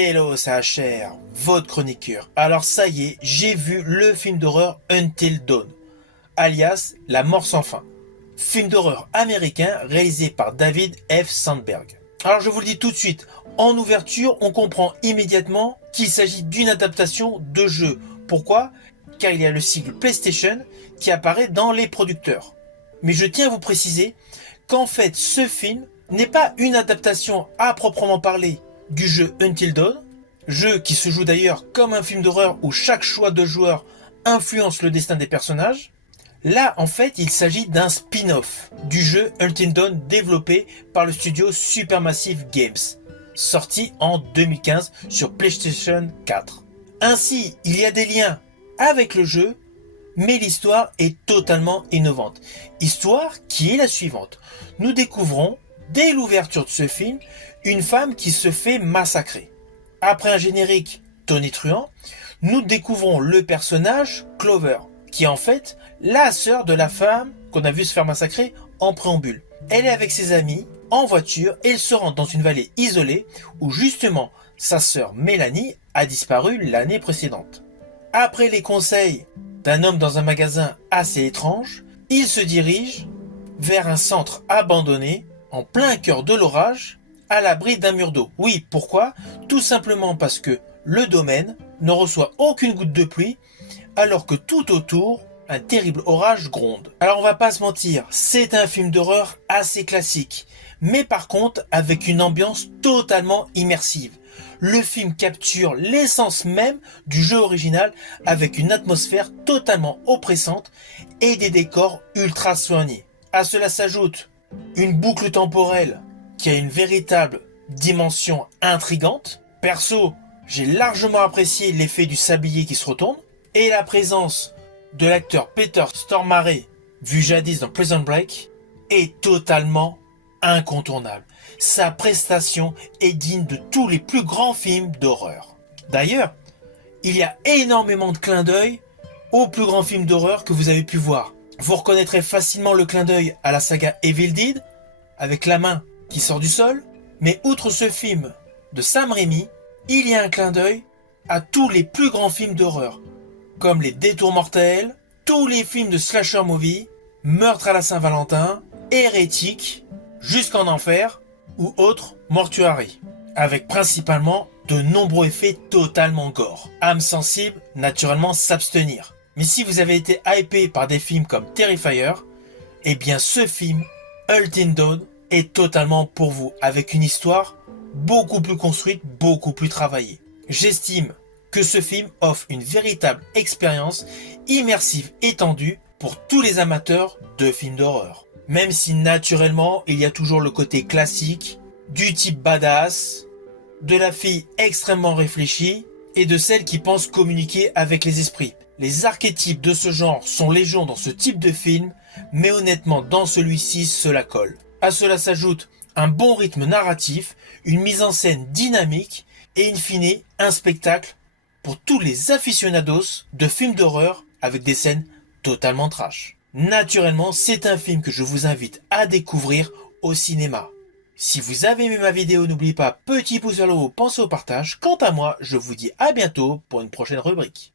Hello, c'est HR, votre chroniqueur. Alors ça y est, j'ai vu le film d'horreur Until Dawn, alias La mort sans fin. Film d'horreur américain réalisé par David F. Sandberg. Alors je vous le dis tout de suite, en ouverture, on comprend immédiatement qu'il s'agit d'une adaptation de jeu. Pourquoi? Car il y a le sigle PlayStation qui apparaît dans les producteurs. Mais je tiens à vous préciser qu'en fait ce film n'est pas une adaptation à proprement parler du jeu Until Dawn, jeu qui se joue d'ailleurs comme un film d'horreur où chaque choix de joueur influence le destin des personnages. Là, en fait, il s'agit d'un spin-off du jeu Until Dawn développé par le studio Supermassive Games, sorti en 2015 sur PlayStation 4. Ainsi, il y a des liens avec le jeu, mais l'histoire est totalement innovante. Histoire qui est la suivante. Nous découvrons, dès l'ouverture de ce film, une femme qui se fait massacrer. Après un générique tonitruant, nous découvrons le personnage Clover, qui est en fait la sœur de la femme qu'on a vu se faire massacrer en préambule. Elle est avec ses amis, en voiture, et elle se rend dans une vallée isolée où justement sa sœur Mélanie a disparu l'année précédente. Après les conseils d'un homme dans un magasin assez étrange, il se dirige vers un centre abandonné, en plein cœur de l'orage, à l'abri d'un mur d'eau. Oui, pourquoi? Tout simplement parce que le domaine ne reçoit aucune goutte de pluie, alors que tout autour, un terrible orage gronde. Alors on va pas se mentir, c'est un film d'horreur assez classique, mais par contre avec une ambiance totalement immersive. Le film capture l'essence même du jeu original avec une atmosphère totalement oppressante et des décors ultra soignés. À cela s'ajoute une boucle temporelle qui a une véritable dimension intrigante. Perso, j'ai largement apprécié l'effet du sablier qui se retourne et la présence de l'acteur Peter Stormare, vu jadis dans Prison Break, est totalement incontournable. Sa prestation est digne de tous les plus grands films d'horreur. D'ailleurs, il y a énormément de clins d'œil aux plus grands films d'horreur que vous avez pu voir. Vous reconnaîtrez facilement le clin d'œil à la saga Evil Dead, avec la main qui sort du sol, mais outre ce film de Sam Raimi, il y a un clin d'œil à tous les plus grands films d'horreur, comme Les Détours mortels, tous les films de slasher movie, Meurtre à la Saint-Valentin, Hérétique, Jusqu'en enfer ou autres Mortuary, avec principalement de nombreux effets totalement gore. Âme sensible, naturellement s'abstenir. Mais si vous avez été hypé par des films comme Terrifier, eh bien ce film, Until Dawn, est totalement pour vous, avec une histoire beaucoup plus construite, beaucoup plus travaillée. J'estime que ce film offre une véritable expérience immersive étendue pour tous les amateurs de films d'horreur. Même si naturellement il y a toujours le côté classique, du type badass, de la fille extrêmement réfléchie et de celle qui pense communiquer avec les esprits. Les archétypes de ce genre sont légion dans ce type de film, mais honnêtement dans celui-ci cela colle. À cela s'ajoute un bon rythme narratif, une mise en scène dynamique et in fine un spectacle pour tous les aficionados de films d'horreur avec des scènes totalement trash. Naturellement, c'est un film que je vous invite à découvrir au cinéma. Si vous avez aimé ma vidéo, n'oubliez pas, petit pouce vers le haut, pensez au partage. Quant à moi, je vous dis à bientôt pour une prochaine rubrique.